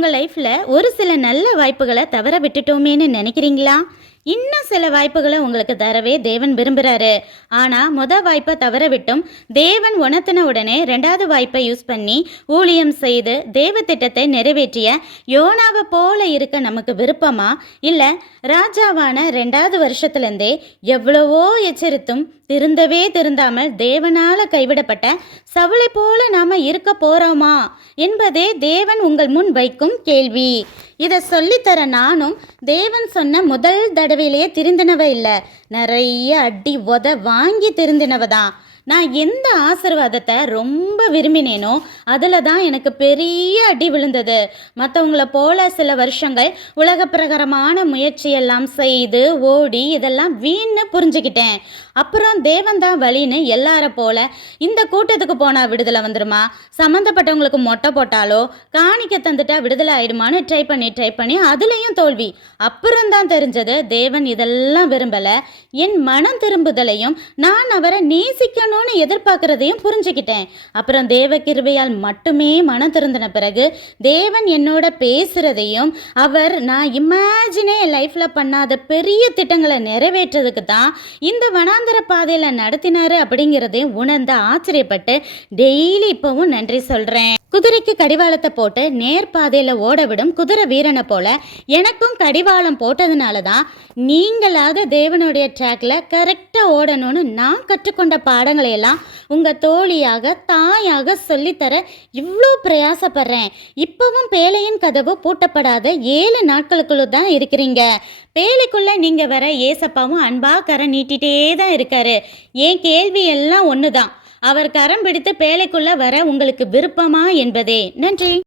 உங்கள் லைஃப்பில் ஒரு சில நல்ல வாய்ப்புகளை தவற விட்டுட்டோமேன்னு நினைக்கிறீங்களா? இன்னும் சில வாய்ப்புகளை உங்களுக்கு தரவே தேவன் விரும்புகிறாரு. ஆனால் வாய்ப்பை தவற விட்டும் தேவன் உணர்த்தின உடனே ரெண்டாவது வாய்ப்பை யூஸ் பண்ணி ஊழியம் செய்து தேவ திட்டத்தை நிறைவேற்றிய யோனாவை போல இருக்க நமக்கு விருப்பமா? இல்லை ராஜாவான ரெண்டாவது வருஷத்துலேருந்தே எவ்வளவோ எச்சரித்தும் திருந்தாமல் தேவனால் கைவிடப்பட்ட சவுளை போல நாம் இருக்க போகிறோமா என்பதே தேவன் உங்கள் முன் வைக்கும் கேள்வி. இதை சொல்லித்தர நானும் தேவன் சொன்ன முதல் தடவையிலேயே திருந்தினவ இல்லை, நிறைய அடி வாங்கி திருந்தினவ தான். நான் எந்த ஆசீர்வாதத்தை ரொம்ப விரும்பினேனோ அதில் தான் எனக்கு பெரிய அடி விழுந்தது. மற்றவங்கள போல சில வருஷங்கள் உலக பிரகாரமான முயற்சியெல்லாம் செய்து ஓடி இதெல்லாம் வீண் புரிஞ்சுக்கிட்டேன். அப்புறம் தேவன் தான் வழின்னு எல்லார போல இந்த கூட்டத்துக்கு போனால் விடுதலை வந்துடுமா, சம்மந்தப்பட்டவங்களுக்கு மொட்டை போட்டாலோ காணிக்க தந்துட்டா விடுதலை ஆயிடுமான்னு ட்ரை பண்ணி அதுலேயும் தோல்வி. அப்புறம் தான் தெரிஞ்சது தேவன் இதெல்லாம் விரும்பலை, என் மனம் திரும்புதலையும் நான் அவரை நேசிக்கணும்னு எதிர்பார்க்கறதையும் புரிஞ்சுக்கிட்டேன். அப்புறம் தேவ கிருபையால் மட்டுமே மனம் திருந்தின பிறகு தேவன் என்னோட பேசுகிறதையும் அவர் நான் இமேஜினே லைஃப்பில் பண்ணாத பெரிய திட்டங்களை நிறைவேற்றதுக்கு தான் இந்த வனாந்தர பாதையில் நடத்தினாரு அப்படிங்கிறதையும் உணர்ந்து ஆச்சரியப்பட்டு டெய்லி இப்போவும் நன்றி சொல்கிறேன். குதிரைக்கு கடிவாளத்தை போட்டு நேர்பாதையில் ஓட விடும் குதிரை வீரனை போல எனக்கும் கடிவாளம் போட்டதுனால தான் நீங்களாவது தேவனுடைய ட்ராக்ல கரெக்டாக ஓடணும்னு நான் கற்றுக்கொண்ட பாடங்களை எல்லாம் உங்கள் தோழியாக தாயாக சொல்லித்தர இவ்வளோ பிரயாசப்படுறேன். இப்போவும் பேழையின் கதவு பூட்டப்படாத 7 நாட்களுக்குள்ள தான் இருக்கிறீங்க. பேழைக்குள்ளே நீங்கள் வர ஏசப்பாவும் அன்பா கரம் நீட்டிகிட்டே தான் இருக்காரு. என் கேள்வி எல்லாம் ஒன்று தான், அவர் கரம் பிடித்து பேழைக்குள்ளே வர உங்களுக்கு விருப்பமா என்பதே. நன்றி.